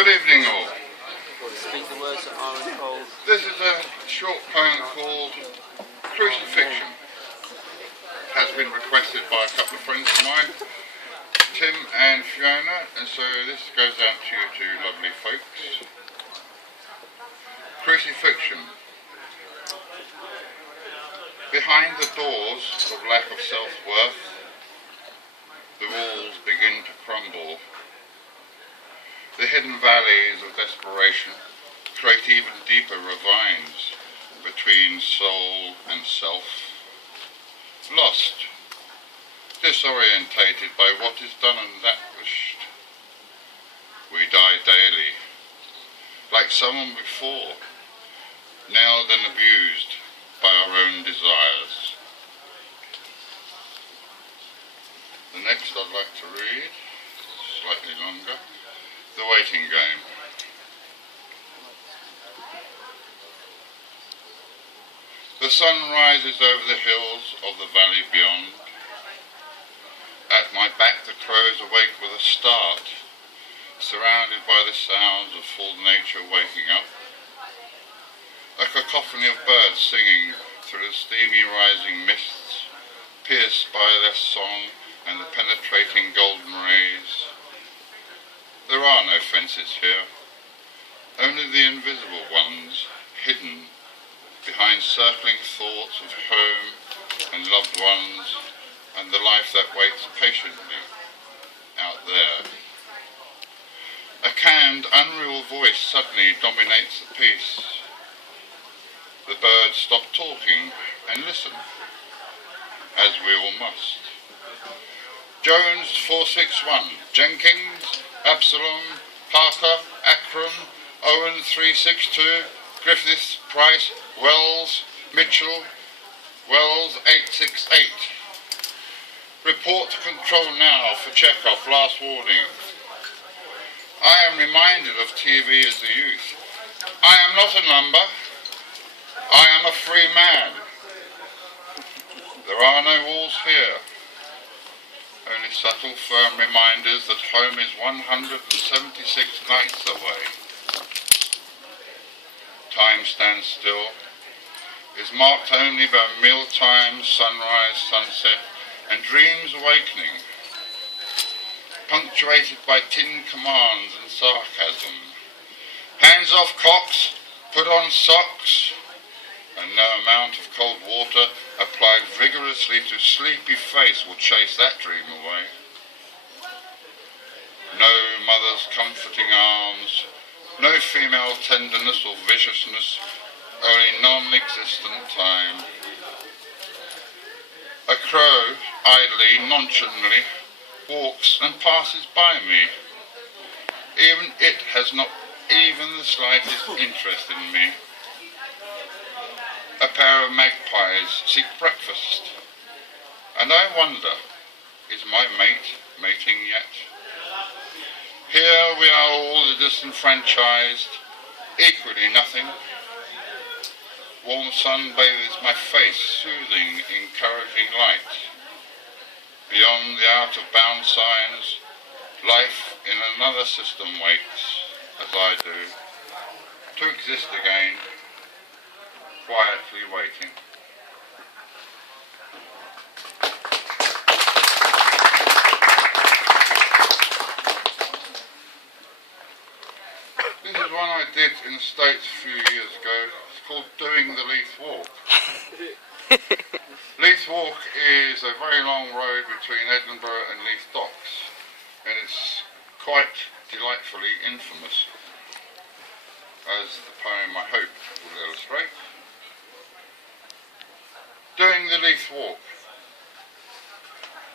Good evening all. Speak the words that are untold. This is a short poem called Crucifixion. It has been requested by a couple of friends of mine, Tim and Fiona, and so this goes out to you two lovely folks. Crucifixion. Behind the doors of lack of self-worth, the walls begin to crumble. The hidden valleys of desperation create even deeper ravines between soul and self. Lost, disorientated by what is done and vanquished, we die daily, like someone before, nailed and abused by our own desires. The next I'd like to read, slightly longer, The Waiting Game. The sun rises over the hills of the valley beyond. At my back the crows awake with a start, surrounded by the sounds of full nature waking up. A cacophony of birds singing through the steamy rising mists, pierced by their song and the penetrating golden rays. There are no fences here, only the invisible ones, hidden behind circling thoughts of home and loved ones and the life that waits patiently out there. A canned, unreal voice suddenly dominates the peace. The birds stop talking and listen, as we all must. Jones 461, Jenkins, Absalom, Parker, Akron, Owen 362, Griffiths, Price, Wells, Mitchell, Wells 868. Report to control now for Chekhov, last warning. I am reminded of TV as a youth. I am not a number. I am a free man. There are no walls here. Only subtle, firm reminders that home is 176 nights away. Time stands still, is marked only by mealtime, sunrise, sunset, and dreams awakening, punctuated by tin commands and sarcasm. Hands off cocks, put on socks, and no amount of cold water applied vigorously to sleepy face will chase that dream away. No mother's comforting arms, no female tenderness or viciousness, only non-existent time. A crow, idly, nonchalantly, walks and passes by me. Even it has not even the slightest interest in me. A pair of magpies seek breakfast, and I wonder, is my mate mating yet? Here we are all the disenfranchised, equally nothing. Warm sun bathes my face, soothing, encouraging light. Beyond the out-of-bound signs, life in another system waits, as I do, to exist again, quietly waiting. This is one I did in the States a few years ago. It's called Doing the Leith Walk. Leith Walk is a very long road between Edinburgh and Leith Docks, and it's quite delightfully infamous, as the poem I hope will illustrate. Doing the Leith Walk.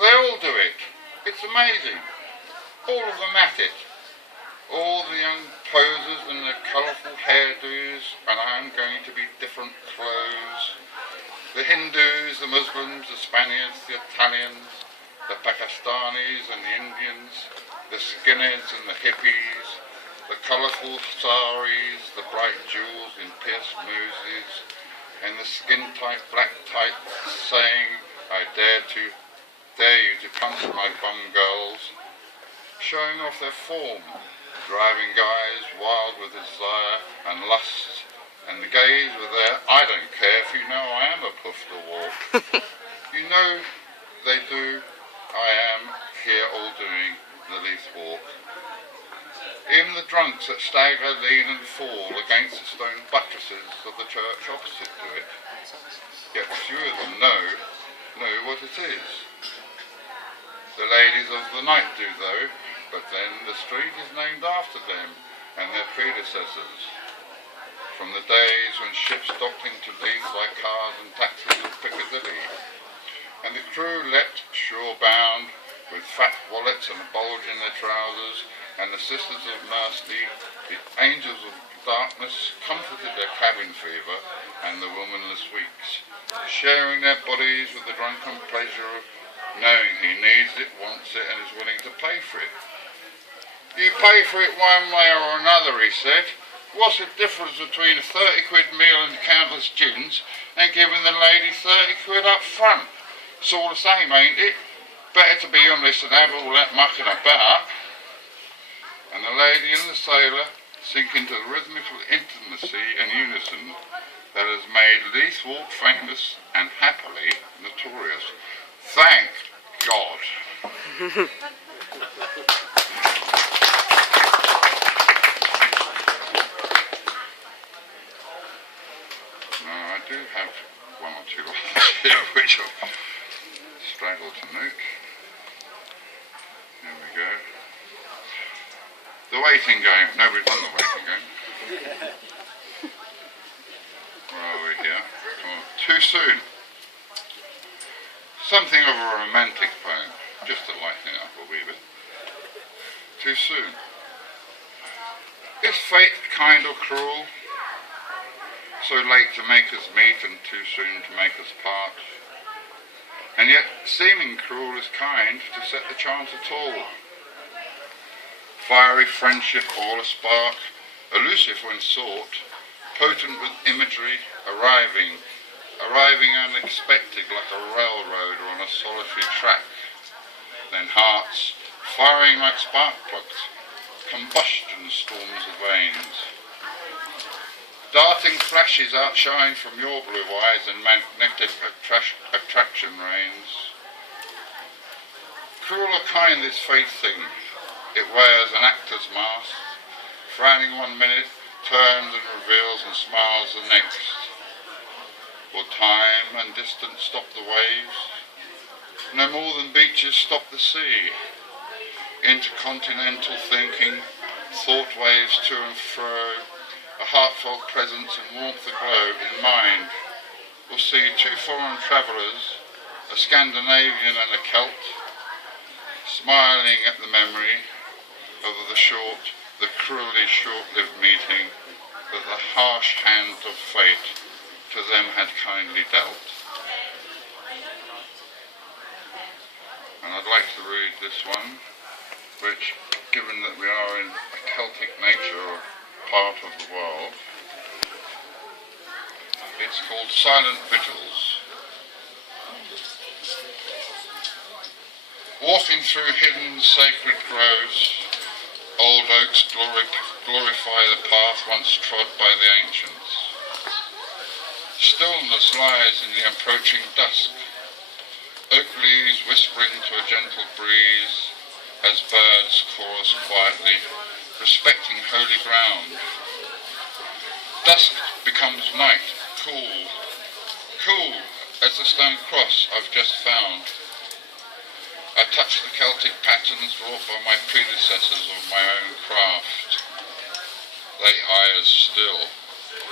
They all do it. It's amazing. All of them at it. All the young posers in their colourful hairdos, and I'm going to be different clothes. The Hindus, the Muslims, the Spaniards, the Italians, the Pakistanis and the Indians, the skinheads and the hippies, the colourful saris, the bright jewels in pierced noses, and the skin-tight black tights saying, I dare you to punch my bum girls. showing off their form, driving guys wild with desire and lust, and the gays with their "I don't care if you know I am a puff to walk." You know they do, I am here all doing the Leith walk. Even the drunks that stagger, lean and fall against the stone buttresses of the church opposite to it. Yet few of them know what it is. The ladies of the night do though, but then the street is named after them and their predecessors. From the days when ships docked into Leith like cars and taxis of Piccadilly, and the crew leapt shore-bound with fat wallets and a bulge in their trousers, and the sisters of mercy, the angels of darkness, comforted their cabin fever and the womanless weeks, sharing their bodies with the drunken pleasure of knowing he needs it, wants it, and is willing to pay for it. "You pay for it one way or another," he said. "What's the difference between a 30 quid meal and countless gins and giving the lady 30 quid up front? It's all the same, ain't it? Better to be honest than have all that mucking about." And the lady and the sailor sink into the rhythmical intimacy and unison that has made Leith Walk famous and happily notorious. Thank God. Now I do have one or two lines here which I've straggled to note. Here we go. The waiting game. No, we've done the waiting game. Where are we here? Oh, too soon. Something of a romantic poem, just to lighten it up a wee bit. Too soon. Is fate kind or cruel? So late to make us meet and too soon to make us part. And yet seeming cruel is kind to set the chance at all. Fiery friendship all a spark, elusive when sought, potent with imagery, arriving unexpected like a railroad or on a solitary track. Then hearts, firing like spark plugs, combustion storms the veins. Darting flashes outshine from your blue eyes and magnetic attraction reigns. Cruel or kind this fate thing, it wears an actor's mask, frowning one minute, turns and reveals and smiles the next. Will time and distance stop the waves? No more than beaches stop the sea. Intercontinental thinking, thought waves to and fro, a heartfelt presence and warmth aglow in mind. Will see two foreign travellers, a Scandinavian and a Celt, smiling at the memory of the cruelly short-lived meeting that the harsh hand of fate to them had kindly dealt. And I'd like to read this one, which, given that we are in a Celtic nature part of the world, it's called Silent Vigils. Walking through hidden sacred groves, old oaks glorify the path once trod by the ancients. Stillness lies in the approaching dusk, oak leaves whispering to a gentle breeze as birds chorus quietly, respecting holy ground. Dusk becomes night, cool as the stone cross I've just found. I touch the Celtic patterns wrought by my predecessors of my own craft. They eye us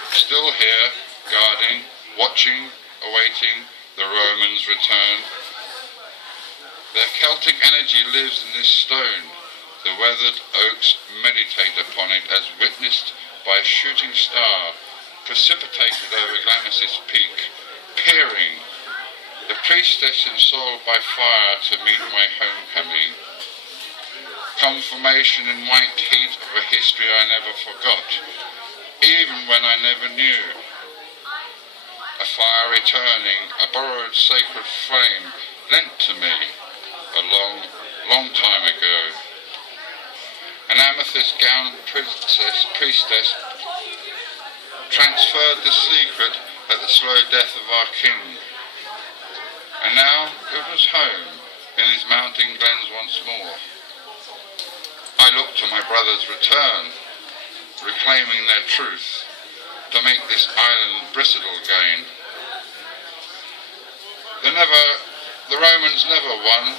still here, guarding, watching, awaiting the Romans' return. Their Celtic energy lives in this stone. The weathered oaks meditate upon it as witnessed by a shooting star precipitated over Glamis' peak, peering, the priestess ensouled by fire to meet my homecoming. Confirmation in white heat of a history I never forgot, even when I never knew. A fire returning, a borrowed sacred flame lent to me a long time ago. an amethyst-gowned priestess transferred the secret at the slow death of our king. And now it was home in his mountain glens once more. I looked to my brother's return, reclaiming their truth, to make this island bristle again. The Romans never won.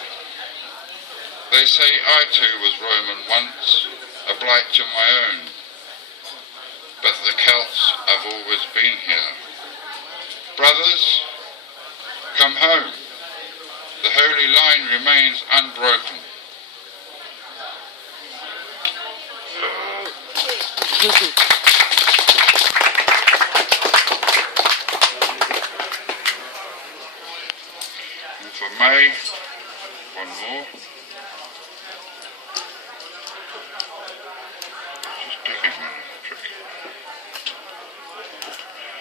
They say I too was Roman once, a blight to my own. But the Celts have always been here. Brothers, come home. The holy line remains unbroken. And for May,